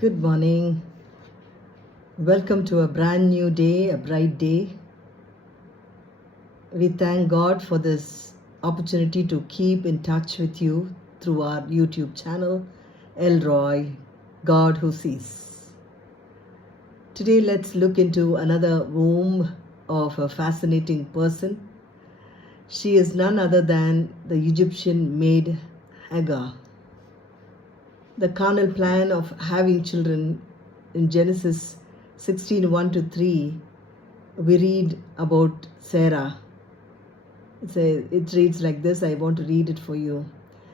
Good morning. Welcome to a brand new day, a bright day. We thank God for this opportunity to keep in touch with you through our YouTube channel, Elroy, God Who Sees. Today, let's look into another womb of a fascinating person. She is none other than the Egyptian maid Hagar. The carnal plan of having children in Genesis 16:1 to 3, we read about Sarah. It reads like this. I want to read it for you.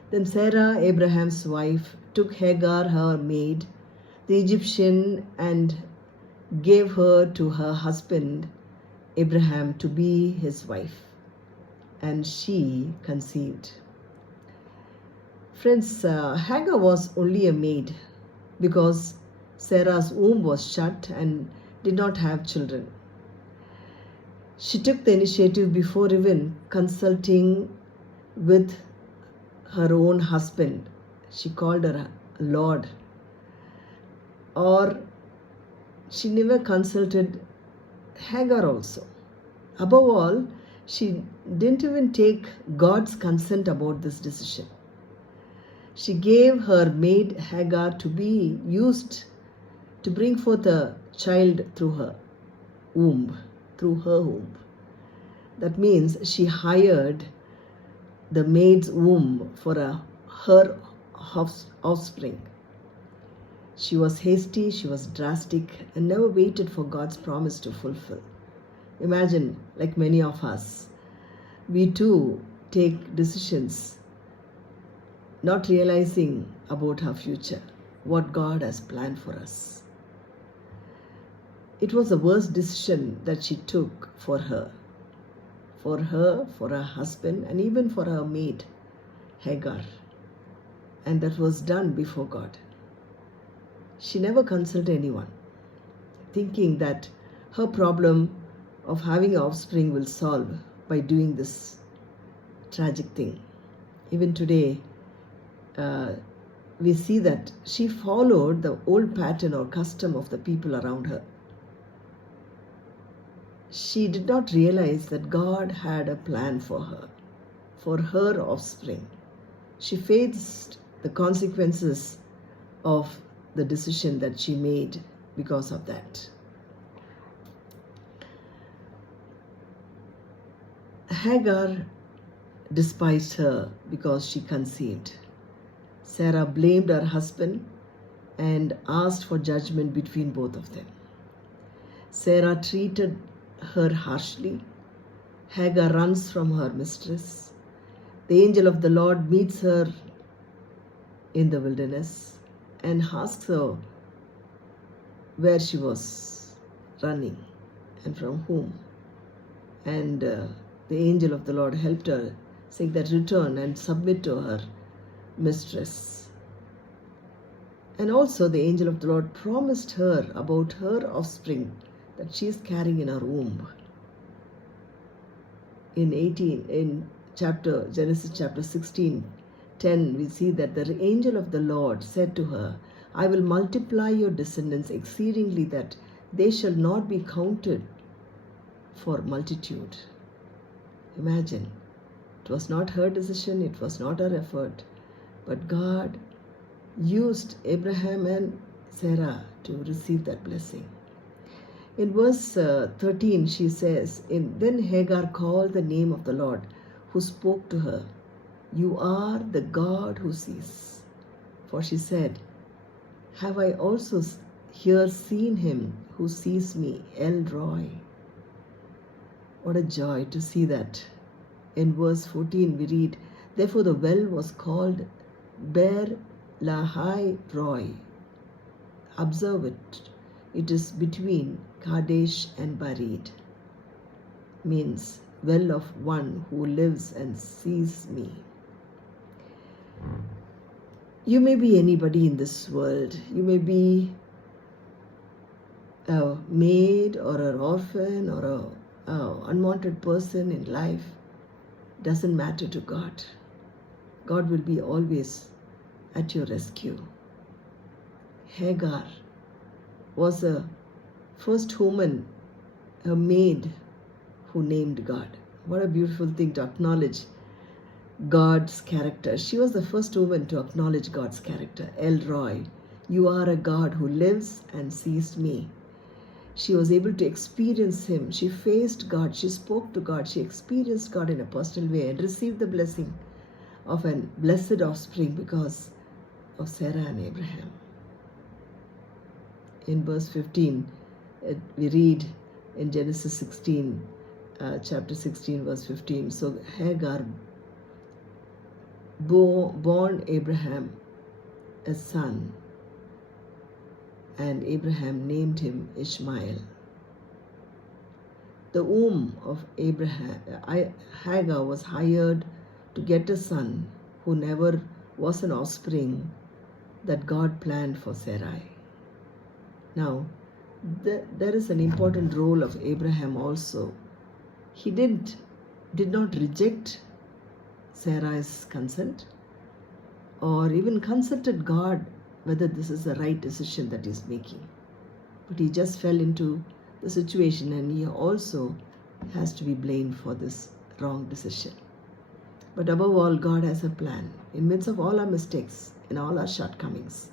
Then Sarah, Abraham's wife, took Hagar, her maid, the Egyptian, and gave her to her husband Abraham to be his wife, and she conceived. Friends, Hagar was only a maid because Sarah's womb was shut and did not have children. She took the initiative before even consulting with her own husband. She called her Lord. Or she never consulted Hagar also. Above all, she didn't even take God's consent about this decision. She gave her maid Hagar to be used to bring forth a child through her womb. That means she hired the maid's womb for her offspring. She was hasty, she was drastic, and never waited for God's promise to fulfill. Imagine, like many of us, we too take decisions not realizing about our future, what God has planned for us. It was the worst decision that she took for her, for her husband, and even for her maid, Hagar. And that was done before God. She never consulted anyone, thinking that her problem of having offspring will solve by doing this tragic thing. Even today, we see that she followed the old pattern or custom of the people around her. She did not realize that God had a plan for her offspring. She faced the consequences of the decision that she made because of that. Hagar despised her because she conceived. Sarah blamed her husband and asked for judgment between both of them. Sarah treated her harshly. Hagar runs from her mistress. The angel of the Lord meets her in the wilderness and asks her where she was running and from whom. And the angel of the Lord helped her, saying that return and submit to her mistress. And also the angel of the Lord promised her about her offspring that she is carrying in her womb. In Genesis chapter 16:10, we see that the angel of the Lord said to her, I will multiply your descendants exceedingly, that they shall not be counted for multitude. Imagine, it was not her decision, it was not her effort, but God used Abraham and Sarah to receive that blessing. In verse 13, she says, Then Hagar called the name of the Lord who spoke to her, You are the God who sees. For she said, Have I also here seen him who sees me, Elroy? What a joy to see that. In verse 14, we read, Therefore the well was called Ber Lahai Roy. Observe it. It is between Kadesh and Barid. Means well of one who lives and sees me. You may be anybody in this world. You may be a maid or an orphan or an unwanted person in life. Doesn't matter to God. God will be always at your rescue. Hagar was a first woman, a maid who named God. What a beautiful thing to acknowledge God's character. She was the first woman to acknowledge God's character. El Roi, you are a God who lives and sees me. She was able to experience Him. She faced God. She spoke to God. She experienced God in a personal way and received the blessing of a blessed offspring because of Sarah and Abraham. In verse 15, we read in Genesis 16, chapter 16, verse 15. So Hagar born Abraham a son, and Abraham named him Ishmael. The womb of Hagar was hired to get a son who never was an offspring that God planned for Sarai. Now, there is an important role of Abraham also. He did not reject Sarai's consent or even consulted God whether this is the right decision that he's making. But he just fell into the situation, and he also has to be blamed for this wrong decision. But above all, God has a plan. In midst of all our mistakes, in all our shortcomings,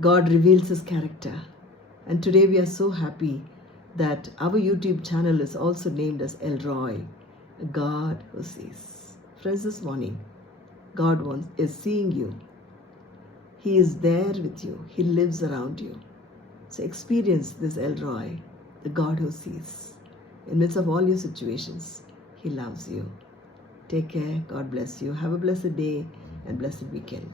God reveals His character. And today we are so happy that our YouTube channel is also named as El Roi, a God who sees. Friends, this morning, God is seeing you. He is there with you. He lives around you. So experience this El Roi, the God who sees. In midst of all your situations, He loves you. Take care. God bless you. Have a blessed day and blessed weekend.